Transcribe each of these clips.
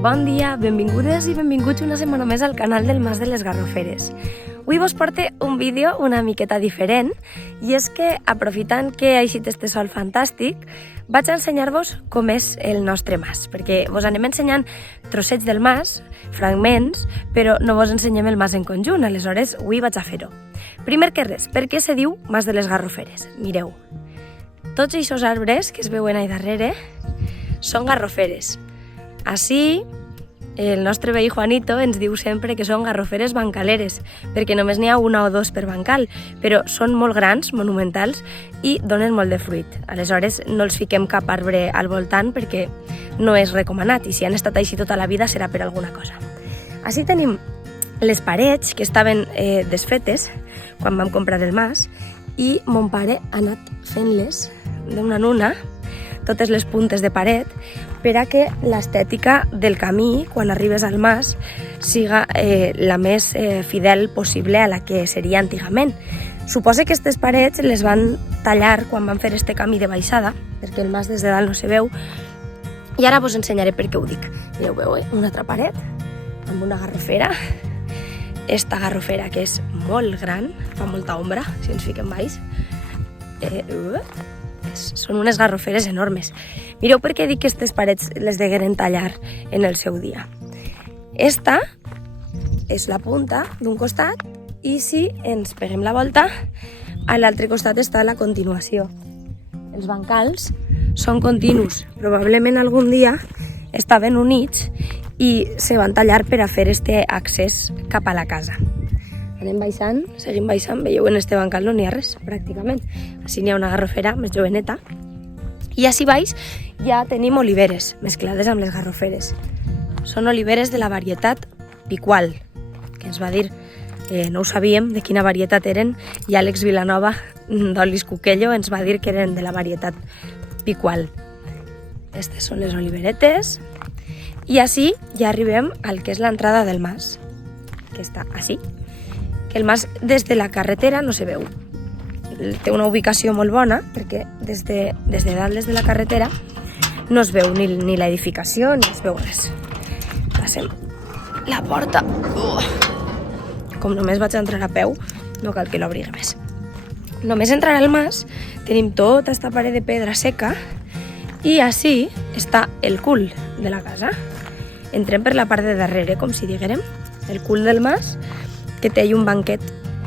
Bon dia, benvingudes i benvinguts una setmana més al canal del Mas de les Garroferes. Avui vos porte un vídeo una miqueta diferent i és que, aprofitant que ha eixit este sol fantàstic, vaig a ensenyar-vos com és el nostre mas, perquè vos anem ensenyant trossets del mas, fragments, però no vos ensenyem el mas en conjunt, aleshores avui vaig a fer-ho. Primer que res, per què se diu Mas de les Garroferes? Mireu, tots aquests arbres que es veuen ahí darrere són garroferes. Així, el nostre veí Juanito ens diu sempre que són garroferes bancaleres, perquè només n'hi ha una o dos per bancal, però són molt grans, monumentals, i donen molt de fruit. Aleshores, no els fiquem cap arbre al voltant perquè no és recomanat, i si han estat així tota la vida serà per alguna cosa. Així tenim les parets, que estaven desfetes quan vam comprar el mas, i mon pare ha anat fent-les d'una en una, totes les puntes de paret, per a que l'estètica del camí, quan arribes al mas, siga la més fidel possible a la que seria antigament. Suposo que aquestes parets les van tallar quan van fer este camí de baixada, perquè el mas des de dalt no se veu, i ara vos ensenyaré per què ho dic. Mireu, veu, una altra paret, amb una garrofera. Esta garrofera, que és molt gran, fa molta ombra, si ens fiquem baix. Són unes garroferes enormes. Mireu per què dic que aquestes parets les degueren tallar en el seu dia. Esta és la punta d'un costat i si ens peguem la volta, a l'altre costat està la continuació. Els bancals són continus. Probablement algun dia estaven units i se van tallar per a fer este accés cap a la casa. Anem baixant, seguim baixant, veieu, en este bancal no n'hi ha res, pràcticament. Així n'hi ha una garrofera més joveneta. I així baix ja tenim oliveres, mesclades amb les garroferes. Són oliveres de la varietat Picual, que ens va dir, no ho sabíem de quina varietat eren, i Àlex Vilanova d'Olis Cuquello ens va dir que eren de la varietat Picual. Aquestes són les oliveretes. I així ja arribem al que és l'entrada del mas, que està així. Que el mas des de la carretera no se veu. Té una ubicació molt bona perquè des de dalt, des de la carretera, no es veu ni l'edificació ni es veu res. Passem la porta. Com només vaig entrar a peu, no cal que l'obri més. Només entrar al mas tenim tota esta paret de pedra seca i així està el cul de la casa. Entrem per la part de darrere, com si diguérem, el cul del mas, que té un banquet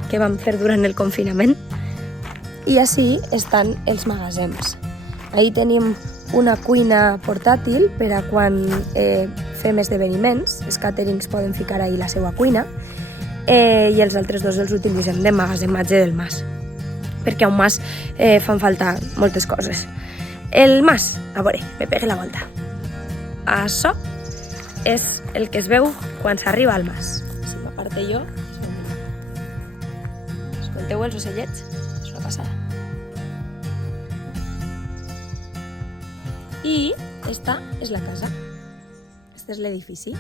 que vam fer durant el confinament, i així estan els magatzems. Ahí tenim una cuina portàtil per a quan fem esdeveniments, els càterings poden ficar ahí la seva cuina, i els altres dos els utilitzem de magatzematge del mas, perquè a un mas fan falta moltes coses. El mas, a veure, me pegue la volta. Això és el que es veu quan s'arriba al mas. Si m'aparte jo, escolteu els ocellets? És una passada. I esta és la casa. Este és l'edifici.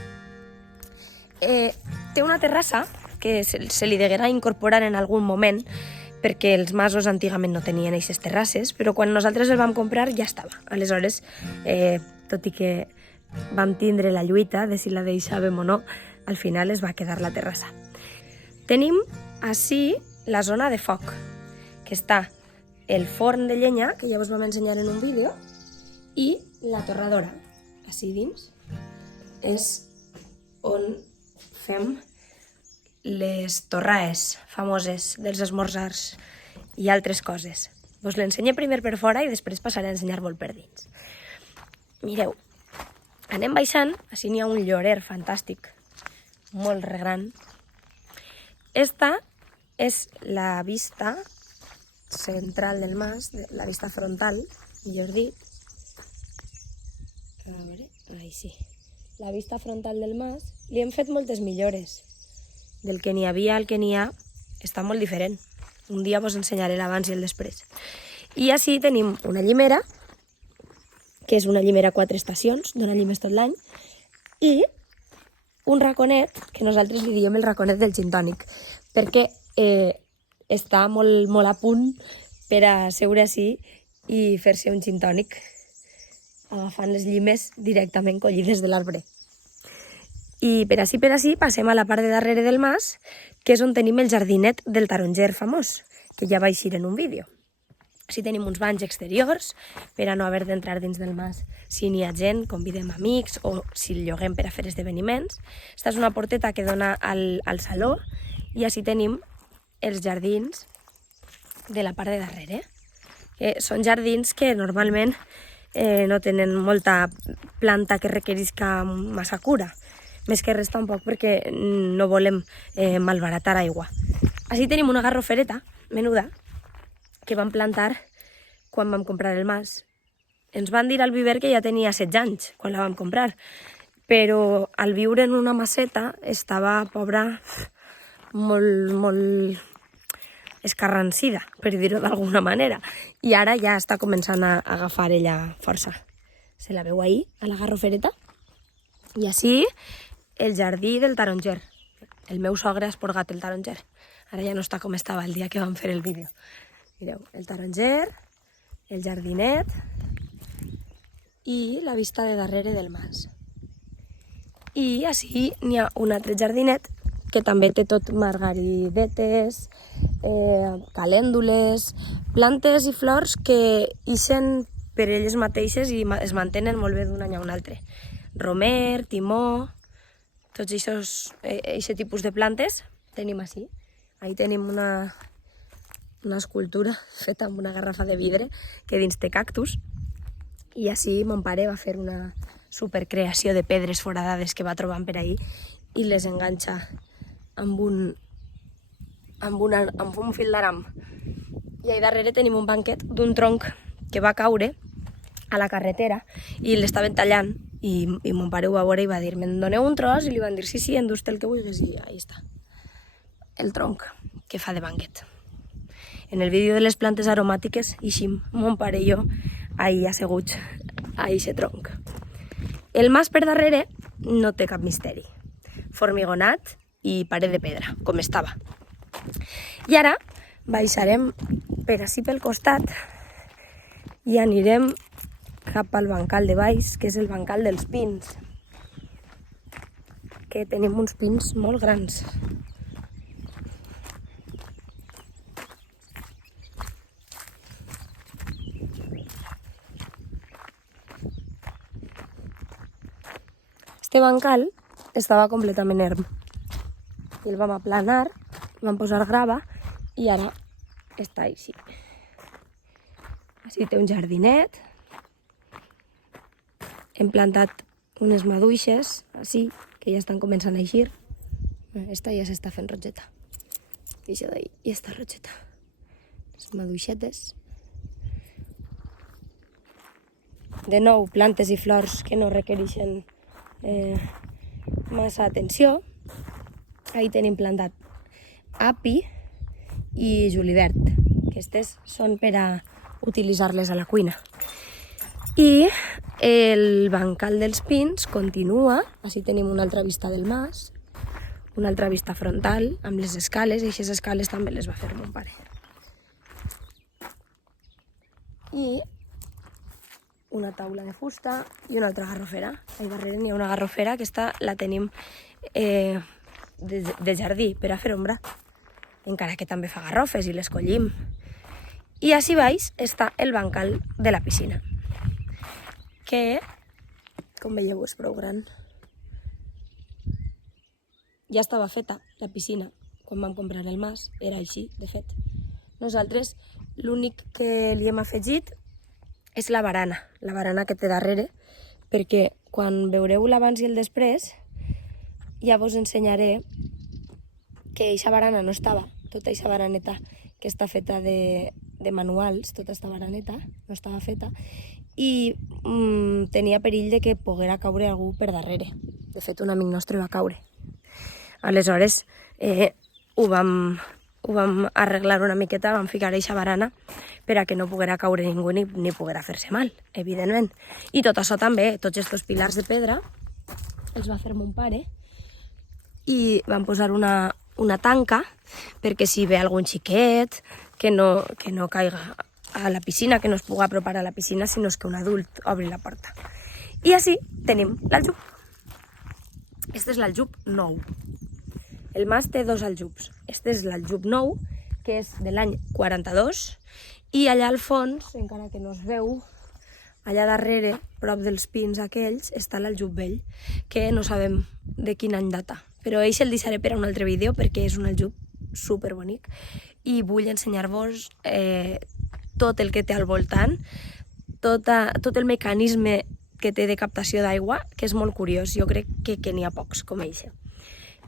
Té una terrassa que se li deguerà incorporar en algun moment perquè els masos antigament no tenien aquestes terrasses, però quan nosaltres el vam comprar ja estava. Aleshores, tot i que vam tindre la lluita de si la deixàvem o no, al final es va quedar la terrassa. Tenim així la zona de foc, que està el forn de llenya, que ja us vam ensenyar en un vídeo, i la torradora. Així dins és on fem les torraes famoses dels esmorzars i altres coses. Us l'ensenyo primer per fora i després passaré a ensenyar-vos per dins. Mireu, anem baixant, així n'hi ha un llorer fantàstic, molt gran. Esta és la vista central del mas, la vista frontal, millor dit. A veure, ahí sí. La vista frontal del mas. Li hem fet moltes millores. Del que n'hi havia al que n'hi ha, està molt diferent. Un dia vos ensenyaré l'abans i el després. I així tenim una llimera, que és una llimera 4 estacions, dona llimes tot l'any, i un raconet, que nosaltres li diem el raconet del gin tònic, perquè està molt a punt per a seure així i fer-se un gin tònic, agafant les llimes directament collides de l'arbre. I per ací passem a la part de darrere del mas, que és on tenim el jardinet del taronger famós, que ja va eixir en un vídeo. Així tenim uns banys exteriors per a no haver d'entrar dins del mas si n'hi ha gent, convidem amics o si el lloguem per a fer esdeveniments. Esta és una porteta que dona al saló i així tenim els jardins de la part de darrere. Són jardins que normalment no tenen molta planta que requerisca massa cura. Més que res tampoc perquè no volem malbaratar aigua. Així tenim una garrofereta menuda que vam plantar quan vam comprar el mas. Ens van dir al viver que ja tenia 16 anys quan la vam comprar, però al viure en una maseta estava, pobra, molt escarransida, per dir-ho d'alguna manera, i ara ja està començant a agafar ella força. Se la veu ahí, a la garrofereta? I així el jardí del taronger. El meu sogre ha esporgat el taronger. Ara ja no està com estava el dia que vam fer el vídeo. Mireu, el taronger, el jardinet i la vista de darrere del mas. I així n'hi ha un altre jardinet que també té tot margaridetes, calèndules, plantes i flors que ixen per elles mateixes i es mantenen molt bé d'un any a un altre. Romer, timó, tots aquest tipus de plantes tenim així. Ahí tenim una escultura feta amb una garrafa de vidre que dins té cactus. I així mon pare va fer una supercreació de pedres foradades que va trobant per ahí i les enganxa amb un fil d'aram. I ahí darrere tenim un banquet d'un tronc que va caure a la carretera i l'estaven tallant i mon pare ho va veure i va dir me'n doneu un tros i li van dir sí, endús-te el que vulguis i ahí està el tronc que fa de banquet. En el vídeo de les plantes aromàtiques ixim mon pare i jo ahí asseguts a eixe tronc. El mas per darrere no té cap misteri. Formigonat i paret de pedra, com estava. I ara baixarem per ací pel costat i anirem cap al bancal de baix, que és el bancal dels pins, que tenim uns pins molt grans. Este bancal estava completament erm. I el vam aplanar, vam posar grava i ara està així. Així té un jardinet. Hem plantat unes maduixes, així, que ja estan començant a eixir. Esta ja s'està fent rotxeta. Això d'ahí, i esta rotxeta. Les maduixetes. De nou, plantes i flors que no requereixen massa atenció. Ahí tenim plantat api i julivert. Aquestes són per a utilitzar-les a la cuina. I el bancal dels pins continua, així tenim una altra vista del mas, una altra vista frontal amb les escales, i aquestes escales també les va fer mon pare. I una taula de fusta i una altra garrofera. Allà darrere n'hi ha una garrofera, aquesta la tenim de jardí per a fer ombra, encara que també fa garrofes i les collim. I així baix està el bancal de la piscina, que, com veieu, és prou gran. Ja estava feta la piscina quan vam comprar el mas, era així, de fet. Nosaltres l'únic que li hem afegit és la barana que té darrere, perquè quan veureu l'abans i el després ja vos ensenyaré que eixa barana no estava, tota eixa baraneta que està feta de manuals, tota esta baraneta no estava feta, i tenia perill de que poguera caure algú per darrere. De fet, un amic nostre va caure. Aleshores, ho vam arreglar una miqueta, vam ficar eixa barana per a que no poguera caure ningú ni poguera fer-se mal, evidentment. I tot això també, tots aquests pilars de pedra, els va fer mon pare, i vam posar una tanca perquè si ve algun xiquet que no caiga a la piscina, que no es pugui apropar a la piscina, sinó que un adult obri la porta. I així tenim l'aljub. Este és l'aljub nou. El mas té dos aljubs. Este és l'aljub nou, que és de l'any 42, i allà al fons, encara que no es veu, allà darrere, prop dels pins aquells, està l'aljub vell, que no sabem de quin any data. Però ell el deixaré per a un altre vídeo perquè és un aljub superbonic i vull ensenyar-vos tot el que té al voltant, tot el mecanisme que té de captació d'aigua, que és molt curiós. Jo crec que n'hi ha pocs com ell.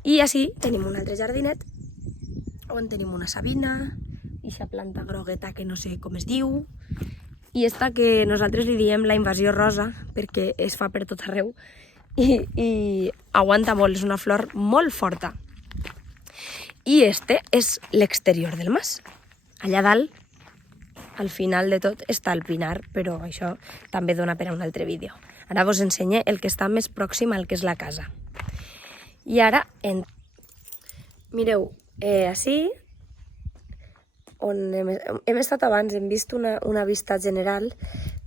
I així tenim un altre jardinet on tenim una sabina, ixa planta grogueta que no sé com es diu, i esta que nosaltres li diem la invasió rosa perquè es fa per tot arreu i aguanta molt, és una flor molt forta. I este és l'exterior del mas. Allà dalt, al final de tot, està el pinar, però això també dona per a un altre vídeo. Ara vos ensenyo el que està més pròxim al que és la casa. I ara, mireu, així, on hem estat abans, hem vist una vista general,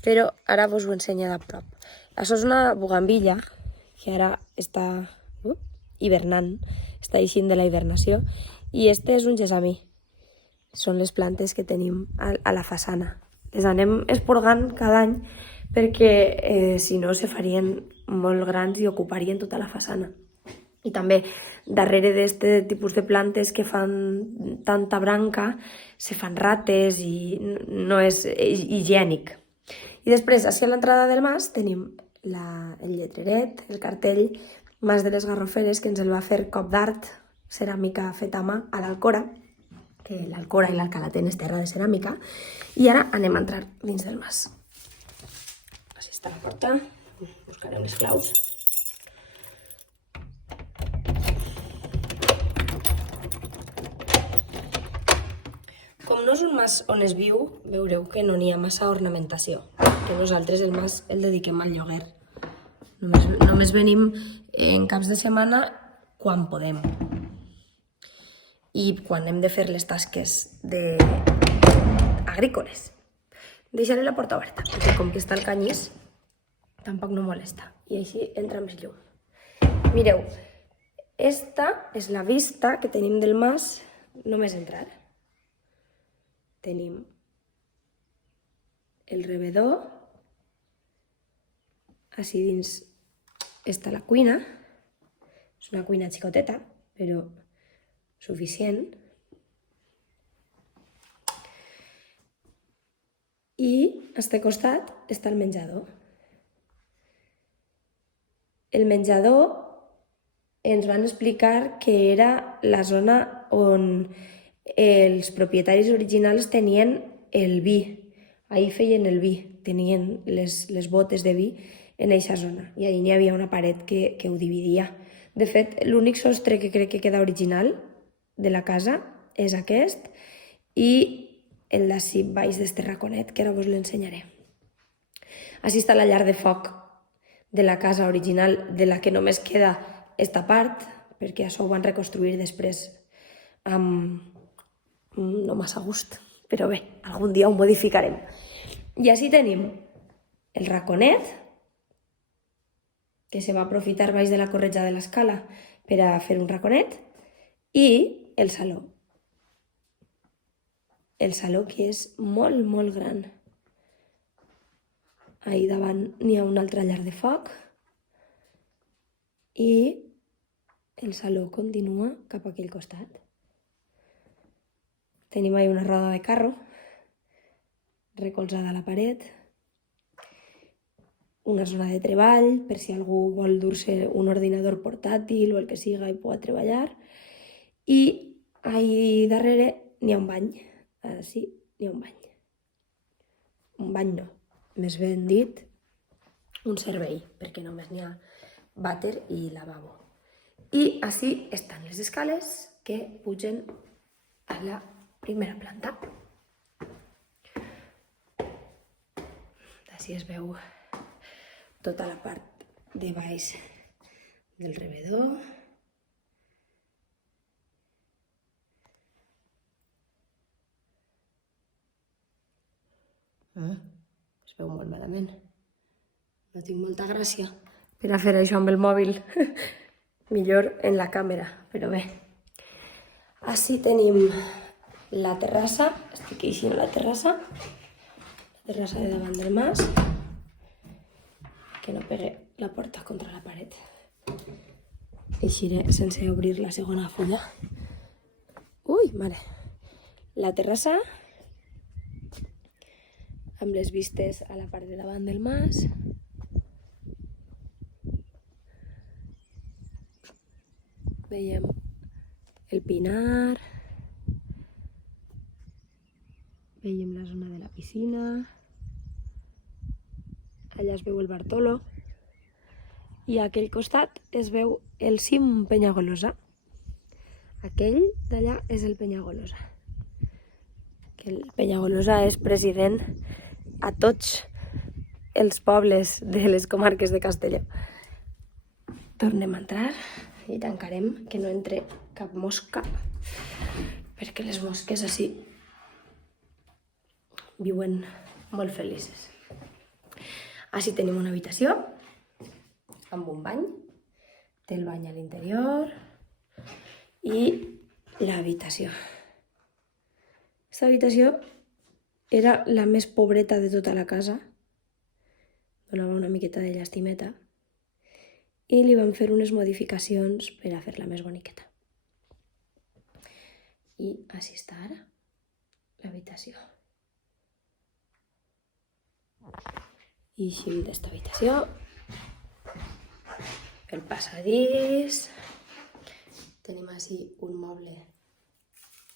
però ara vos ho ensenyo de prop. Això és una bugambilla, que ara està hivernant, està eixint de la hibernació, i este és un gessamí. Són les plantes que tenim a la façana. Les anem esporgant cada any perquè si no se farien molt grans i ocuparien tota la façana. I també darrere d'aquest tipus de plantes que fan tanta branca se fan rates i no és higiènic. I després, així a l'entrada del mas, tenim el lletreret, el cartell Mas de les Garroferes, que ens el va fer Cop d'Art, ceràmica feta a mà a l'Alcora, que l'Alcora i l'Alcalatén és terra de ceràmica, i ara anem a entrar dins del mas. Així està la porta, buscarem les claus. Com no és un mas on es viu, veureu que no n'hi ha massa ornamentació, que nosaltres el mas el dediquem al lloguer. Només venim en caps de setmana quan podem. I quan hem de fer les tasques agrícoles. Deixaré la porta oberta, perquè com que està el canyís, tampoc no molesta. I així entra més llum. Mireu, esta és la vista que tenim del mas només entrar. Tenim el rebedor, així dins està la cuina, és una cuina xicoteta, però suficient. I a este costat està el menjador. El menjador ens van explicar que era la zona on els propietaris originals tenien el vi. Ahí feien el vi, tenien les botes de vi en aquesta zona. I allà n'hi havia una paret que ho dividia. De fet, l'únic sostre que crec que queda original de la casa és aquest i el d'ací baix d'este raconet, que ara vos l'ensenyaré. Així està la llar de foc de la casa original, de la que només queda esta part, perquè això ho van reconstruir després amb no massa gust, però bé, algun dia ho modificarem. I així tenim el raconet, que se va aprofitar baix de la corretja de l'escala per a fer un raconet, i el saló. El saló que és molt, molt gran. Ahí davant n'hi ha una altra llar de foc i el saló continua cap a aquell costat. Tenim ahí una roda de carro recolzada a la paret, una zona de treball per si algú vol dur-se un ordinador portàtil o el que siga i pugui treballar, i ahí darrere n'hi ha un bany. Sí, n'hi ha un bany. Un bany no, més ben dit, un servei, perquè només n'hi ha vàter i lavabo. I així estan les escales que pugen a la primera planta. Així es veu tota la part de baix del rebedor. Es veu molt malament. No tinc molta gràcia per a fer això amb el mòbil. millor en la càmera, però bé. Així tenim la terrassa, estic així en la terrassa de davant del mas, que no pegue la porta contra la paret. Eixiré sense obrir la segona fulla. Ui, mare! La terrassa, amb les vistes a la part de davant del mas. Veiem el pinar. Veiem la zona de la piscina. Allà es veu el Bartolo. I a aquell costat es veu el cim Penyagolosa. Aquell d'allà és el Penyagolosa. Que el Penyagolosa és president a tots els pobles de les comarques de Castelló. Tornem a entrar i tancarem, que no entre cap mosca, perquè les mosques així viuen molt felices. Així tenim una habitació amb un bany, té el bany a l'interior i l'habitació. Aquesta habitació era la més pobreta de tota la casa, donava una miqueta de llastimeta, i li van fer unes modificacions per a fer-la més boniqueta. I així està ara l'habitació. Eixim d'esta habitació, el passadís, tenim així un moble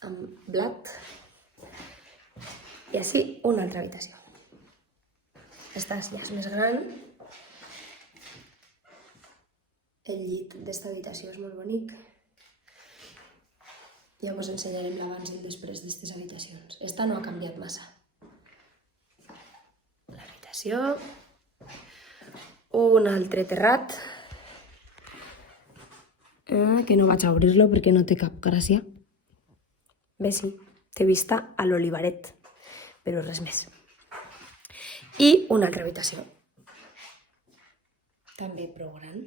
amb blat i així una altra habitació. Esta ja és més gran. El llit d'esta habitació és molt bonic. Ja us ensenyarem l'abans i el després d'aquestes habitacions. Esta no ha canviat massa. L'habitació. Un altre terrat. Que no vaig a obrir-lo perquè no té cap gràcia. Bé, sí, té vista a l'olivaret, però res més. I una altra habitació. També prou gran.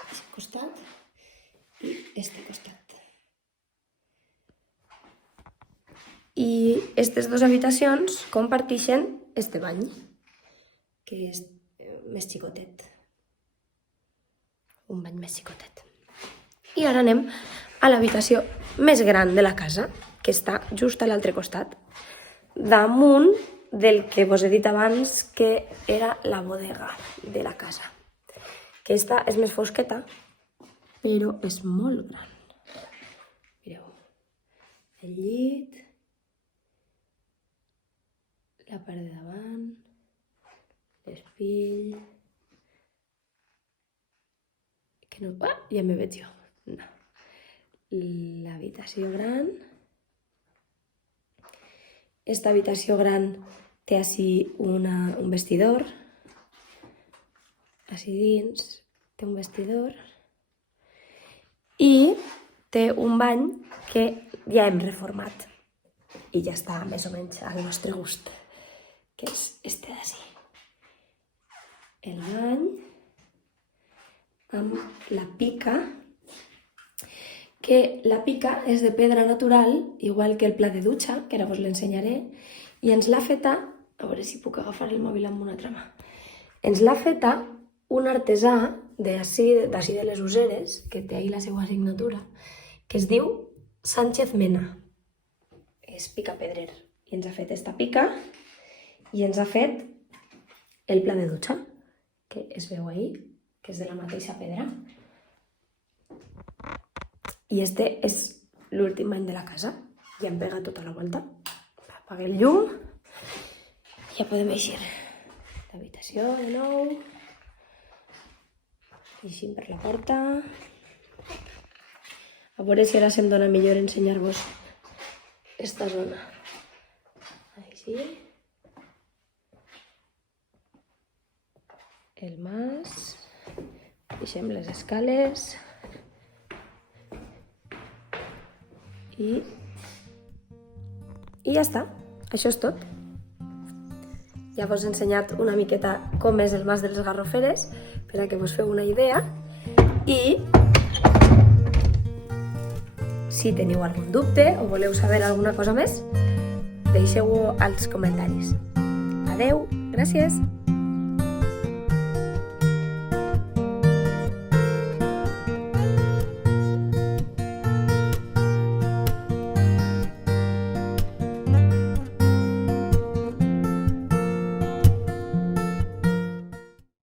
Aquest costat i este costat. I aquestes dues habitacions comparteixen este bany, que és més xicotet. Un bany més xicotet. I ara anem a l'habitació més gran de la casa, que està just a l'altre costat, damunt del que vos he dit abans que era la bodega de la casa. Aquesta és més fosqueta, però és molt gran. Mireu, el llit, la part de davant, l'espill... Que no... Ah, ja me veig jo. No. L'habitació gran. Esta habitació gran té així un vestidor. Així dins té un vestidor. I té un bany que ja hem reformat. I ja està més o menys al nostre gust, que és este d'ací. El bany amb la pica, que la pica és de pedra natural, igual que el pla de dutxa, que ara vos l'ensenyaré, i ens l'ha feta, a veure si puc agafar el mòbil amb una altra mà, ens l'ha feta un artesà d'ací de les Useres, que té ahí la seva signatura, que es diu Sánchez Mena. És picapedrer. I ens ha fet esta pica i ens ha fet el pla de dutxa, que es veu ahí, que és de la mateixa pedra. I este és l'últim bany de la casa. Ja hem pegat tota la volta. Apaga el llum i ja podem eixir. L'habitació de nou. Eixim per la porta. A veure si ara se'm dona millor ensenyar-vos esta zona. Així. El mas. Deixem les escales. I ja està. Això és tot. ja vos he ensenyat una miqueta com és el Mas de les Garroferes, per a que vos feu una idea. I si teniu algun dubte o voleu saber alguna cosa més, deixeu-ho als comentaris. Adeu, gràcies!